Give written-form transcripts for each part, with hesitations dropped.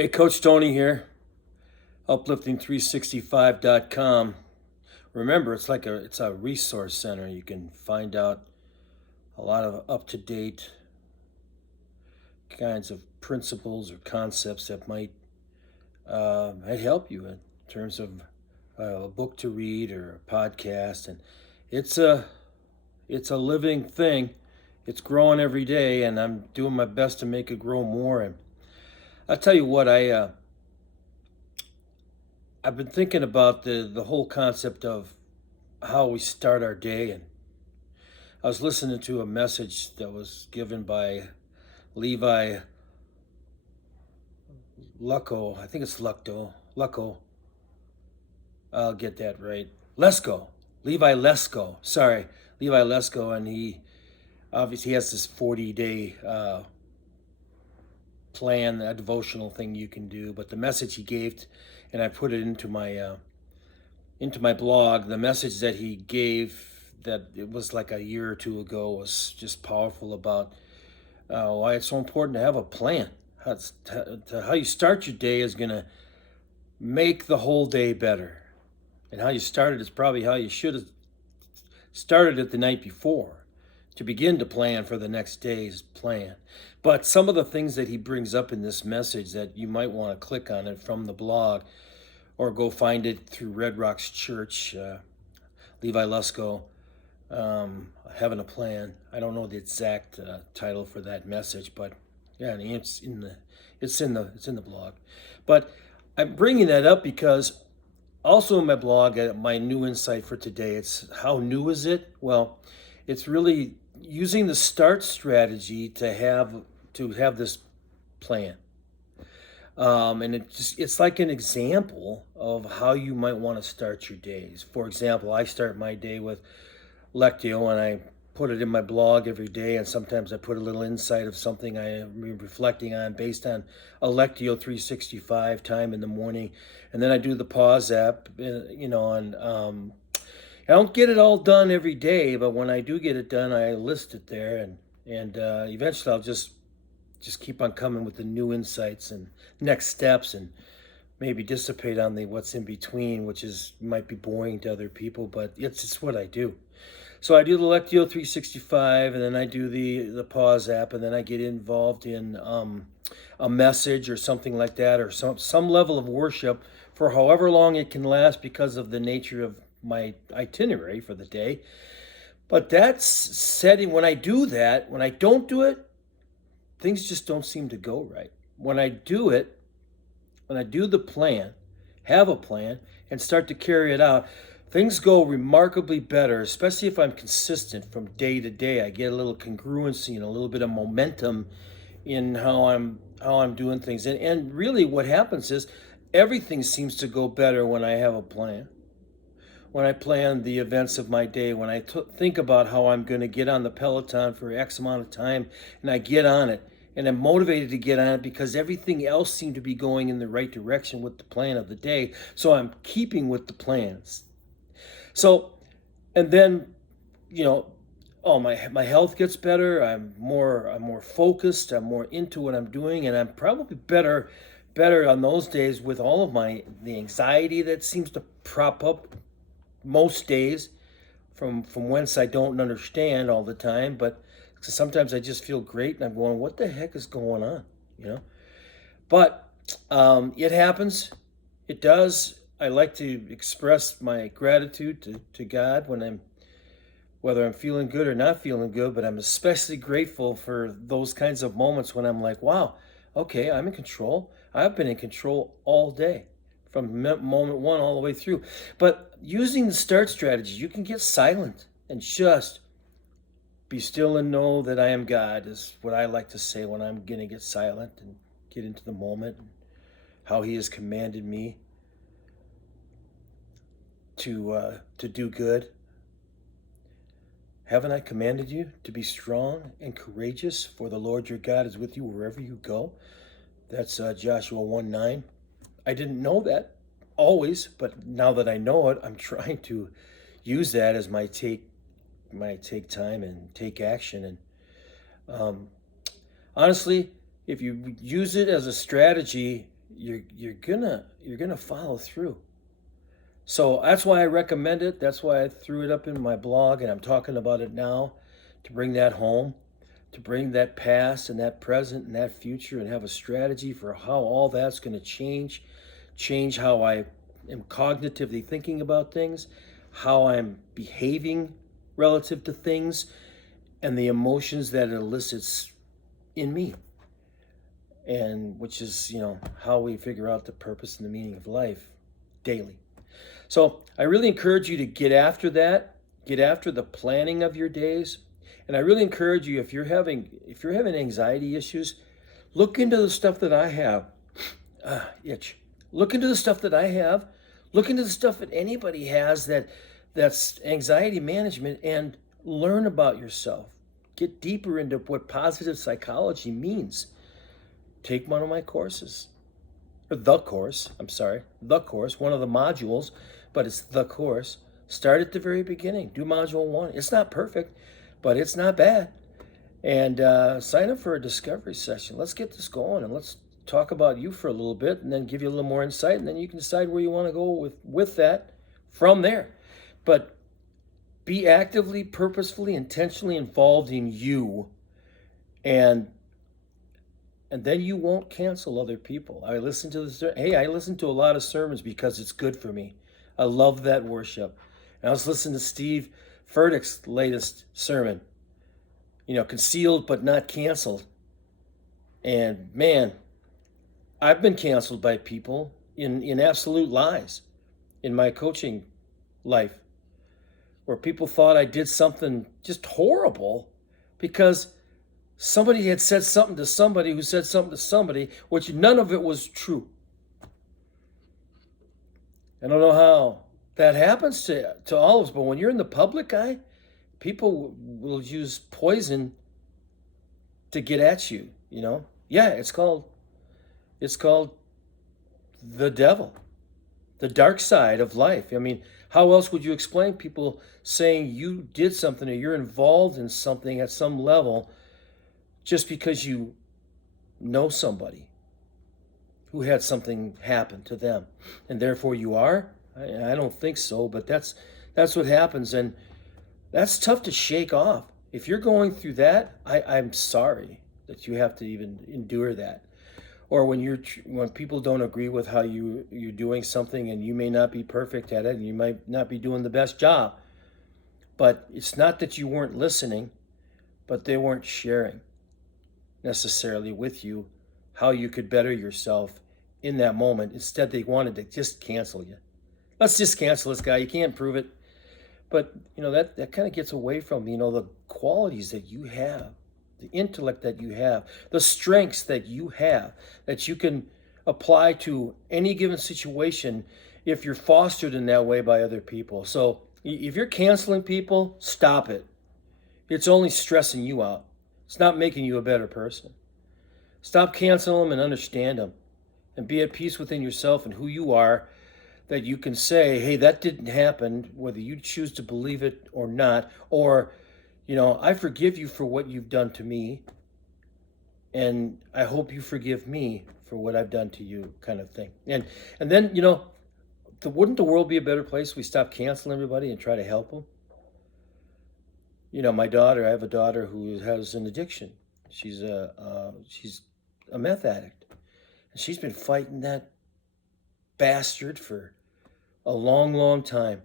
Hey, Coach Tony here, uplifting365.com. Remember, it's a resource center. You can find out a lot of up-to-date kinds of principles or concepts that might help you in terms of a book to read or a podcast. And it's a it's a living thing. It's growing every day, and I'm doing my best to make it grow more. And I'll tell you what, I've been thinking about the whole concept of how we start our day, and I was listening to a message that was given by Levi Lucko. I think it's Lucko. I'll get that right. Lesko. Levi Lesko. Sorry, Levi Lesko, and he obviously has this 40-day plan, a devotional thing you can do. But the message he gave, and I put it into my blog. The message that he gave, that it was like a year or two ago, was just powerful about why it's so important to have a plan. How you start your day is going to make the whole day better. And how you started is probably how you should have started it the night before to begin to plan for the next day's plan. But some of the things that he brings up in this message that you might want to click on it from the blog or go find it through Red Rocks Church, Levi Lusko, having a plan. I don't know the exact title for that message, but yeah, it's in the blog. But I'm bringing that up because also in my blog, my new insight for today, it's how new is it? Well, it's really using the START strategy to have this plan. And it's like an example of how you might want to start your days. For example, I start my day with Lectio, and I put it in my blog every day, and sometimes I put a little insight of something I'm reflecting on based on a Lectio 365 time in the morning. And then I do the pause app, and I don't get it all done every day, but when I do get it done, I list it there, and eventually I'll just keep on coming with the new insights and next steps, and maybe dissipate on the what's in between, which might be boring to other people, but it's what I do. So I do the Lectio 365, and then I do the pause app, and then I get involved in a message or something like that, or some level of worship for however long it can last because of the nature of my itinerary for the day. But that's setting. When I do that, when I don't do it, things just don't seem to go right. When I do it, when I do the plan, have a plan, and start to carry it out, things go remarkably better, especially if I'm consistent from day to day. I get a little congruency and a little bit of momentum in how I'm doing things. And really what happens is everything seems to go better when I have a plan. When I plan the events of my day, when I think about how I'm going to get on the Peloton for X amount of time, and I get on it, and I'm motivated to get on it because everything else seemed to be going in the right direction with the plan of the day. So I'm keeping with the plans. So, and then, my health gets better. I'm more focused. I'm more into what I'm doing, and I'm probably better on those days with all of the anxiety that seems to prop up most days from whence I don't understand all the time, but sometimes I just feel great, and I'm going, what the heck is going on? But it happens. It does. I like to express my gratitude to God whether I'm feeling good or not feeling good, but I'm especially grateful for those kinds of moments when I'm like, wow, okay, I'm in control. I've been in control all day from moment one all the way through. But using the START strategy, you can get silent and just be still and know that I am God, is what I like to say when I'm going to get silent and get into the moment, and how He has commanded me to do good. Haven't I commanded you to be strong and courageous, for the Lord your God is with you wherever you go? That's Joshua 1:9. I didn't know that always, but now that I know it, I'm trying to use that as my take time and take action. And honestly, if you use it as a strategy, you're gonna follow through. So that's why I recommend it. That's why I threw it up in my blog, and I'm talking about it now to bring that home, to bring that past and that present and that future, and have a strategy for how all that's going to change how I am cognitively thinking about things, how I'm behaving relative to things, and the emotions that it elicits in me. And which is, how we figure out the purpose and the meaning of life daily. So I really encourage you to get after that, get after the planning of your days. And I really encourage you, if you're having anxiety issues, look into the stuff that I have. Itch. Look into the stuff that I have. Look into the stuff that anybody has that's anxiety management, and learn about yourself. Get deeper into what positive psychology means. Take one of my courses. Or the course, one of the modules, but it's the course. Start at the very beginning. Do module 1. It's not perfect, but it's not bad. And sign up for a discovery session. Let's get this going, and let's talk about you for a little bit, and then give you a little more insight, and then you can decide where you want to go with that from there. But be actively, purposefully, intentionally involved in you, and then you won't cancel other people. I listen to a lot of sermons because it's good for me. I love that worship. And I was listening to Steve Furtick's latest sermon, concealed but not canceled. And man, I've been canceled by people in absolute lies in my coaching life, where people thought I did something just horrible because somebody had said something to somebody who said something to somebody, which none of it was true. I don't know how that happens to all of us, but when you're in the public eye, people will use poison to get at you, Yeah, it's called the devil, the dark side of life. I mean, how else would you explain people saying you did something or you're involved in something at some level just because you know somebody who had something happen to them, and therefore you are? I don't think so, but that's what happens, and that's tough to shake off. If you're going through that, I'm sorry that you have to even endure that. Or when people don't agree with how you're doing something, and you may not be perfect at it, and you might not be doing the best job, but it's not that you weren't listening, but they weren't sharing necessarily with you how you could better yourself in that moment. Instead, they wanted to just cancel you. Let's just cancel this guy. You can't prove it. But that kind of gets away from the qualities that you have, the intellect that you have, the strengths that you have, that you can apply to any given situation if you're fostered in that way by other people. So if you're canceling people, stop it. It's only stressing you out. It's not making you a better person. Stop canceling them and understand them, and be at peace within yourself and who you are, that you can say, hey, that didn't happen, whether you choose to believe it or not, or, I forgive you for what you've done to me, and I hope you forgive me for what I've done to you, kind of thing. And then, wouldn't the world be a better place if we stop canceling everybody and try to help them? I have a daughter who has an addiction. She's a meth addict. And she's been fighting that bastard for a long, long time.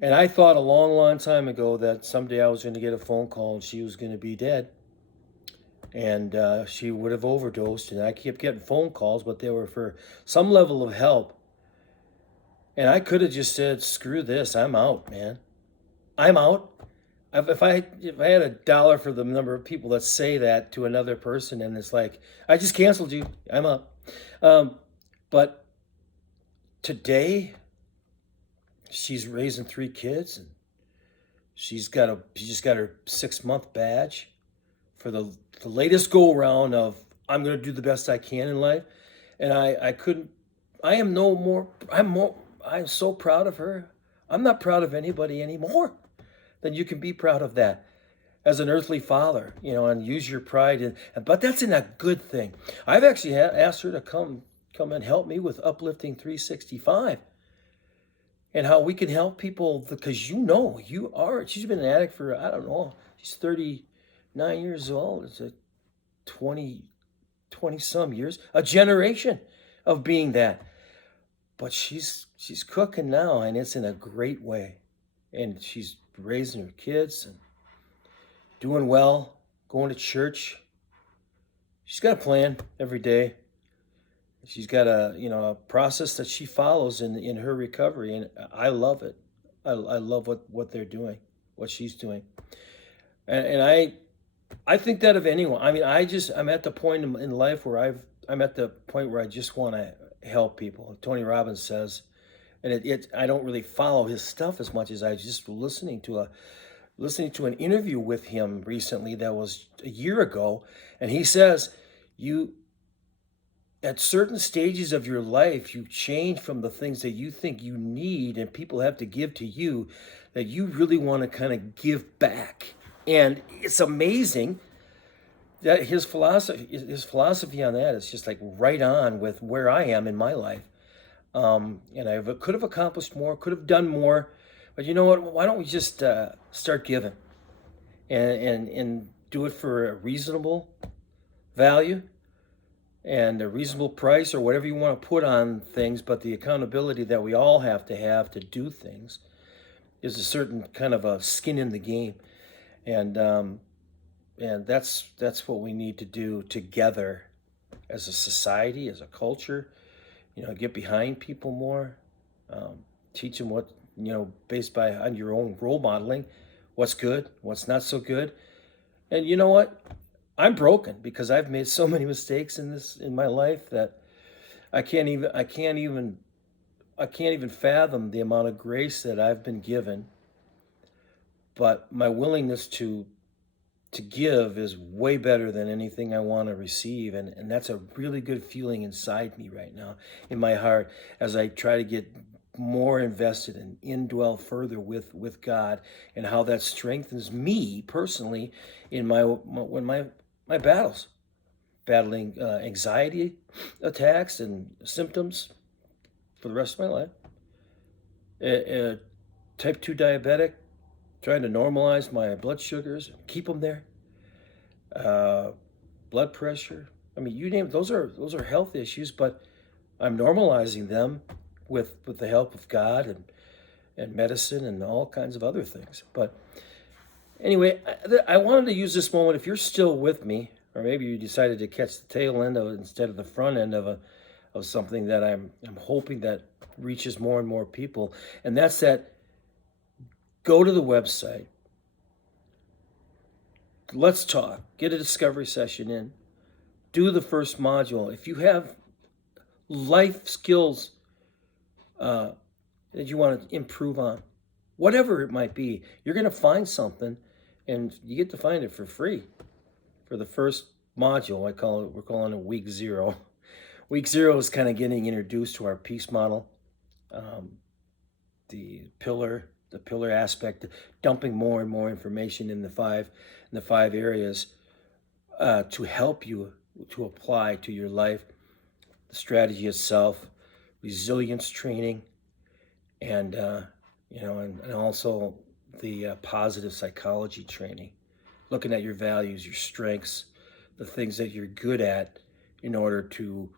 And I thought a long, long time ago that someday I was going to get a phone call and she was going to be dead. And she would have overdosed. And I kept getting phone calls, but they were for some level of help. And I could have just said, screw this, I'm out, man. I'm out. If I had $1 for the number of people that say that to another person, and it's like, I just canceled you, I'm up. But today, she's raising 3 kids, and she just got her 6-month badge for the latest go around of I'm going to do the best I can in life. And I'm so proud of her. I'm not proud of anybody anymore. Then you can be proud of that as an earthly father, and use your pride. But that's in a good thing. I've actually asked her to come come and help me with Uplifting 365 and how we can help people because she's been an addict for, I don't know, she's 39 years old. It's a 20 some years, a generation of being that. But she's cooking now, and it's in a great way. And she's raising her kids and doing well, going to church. She's got a plan every day. She's got a process that she follows in her recovery, and I love it. I love what they're doing, what she's doing, and I think that of anyone. I mean, I'm at the point in life where I'm at the point where I just want to help people. Tony Robbins says, and I don't really follow his stuff as much as I was just listening to an interview with him recently that was a year ago, and he says you at certain stages of your life, you change from the things that you think you need and people have to give to you, that you really want to kind of give back. And it's amazing that his philosophy on that is just like right on with where I am in my life. And I could have accomplished more, could have done more, but you know what? Why don't we just start giving and do it for a reasonable value and a reasonable price or whatever you want to put on things, but the accountability that we all have to do things is a certain kind of a skin in the game. And that's what we need to do together as a society, as a culture, get behind people more, teach them what, based on your own role modeling, what's good, what's not so good. And you know what? I'm broken because I've made so many mistakes in my life that I can't even fathom the amount of grace that I've been given. But my willingness to give is way better than anything I want to receive, and that's a really good feeling inside me right now, in my heart, as I try to get more invested and indwell further with God, and how that strengthens me personally in my battles, battling anxiety attacks and symptoms for the rest of my life. Type 2 diabetic, trying to normalize my blood sugars, keep them there. Blood pressure. I mean, you name it, those are health issues, but I'm normalizing them with the help of God and medicine and all kinds of other things. But anyway, I wanted to use this moment. If you're still with me, or maybe you decided to catch the tail end of it instead of the front end of something that I'm hoping that reaches more and more people, and that's that. Go to the website. Let's talk. Get a discovery session in. Do the first module. If you have life skills that you want to improve on, whatever it might be, you're going to find something, and you get to find it for free for the first module. We're calling it week 0. Week 0 is kind of getting introduced to our peace model, the pillar aspect, dumping more and more information in the five areas to help you to apply to your life, the strategy itself, resilience training, and and also the positive psychology training, looking at your values, your strengths, the things that you're good at, in order to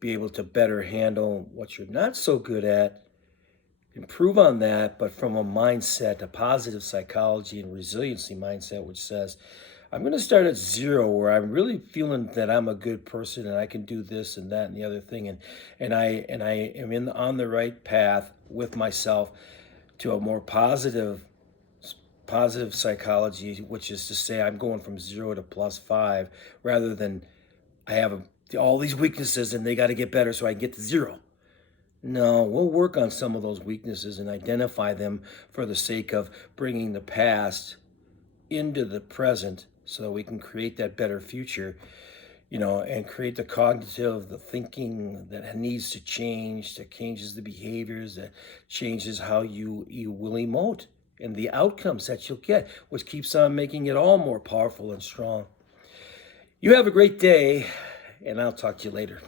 be able to better handle what you're not so good at. Improve on that, but from a mindset, a positive psychology and resiliency mindset, which says, I'm going to start at 0, where I'm really feeling that I'm a good person and I can do this and that and the other thing, and I am on the right path with myself to a more positive psychology, which is to say I'm going from 0 to +5, rather than I have all these weaknesses and they got to get better so I can get to 0. No, we'll work on some of those weaknesses and identify them for the sake of bringing the past into the present so that we can create that better future, and create the cognitive, the thinking that needs to change, that changes the behaviors, that changes how you will emote and the outcomes that you'll get, which keeps on making it all more powerful and strong. You have a great day, and I'll talk to you later.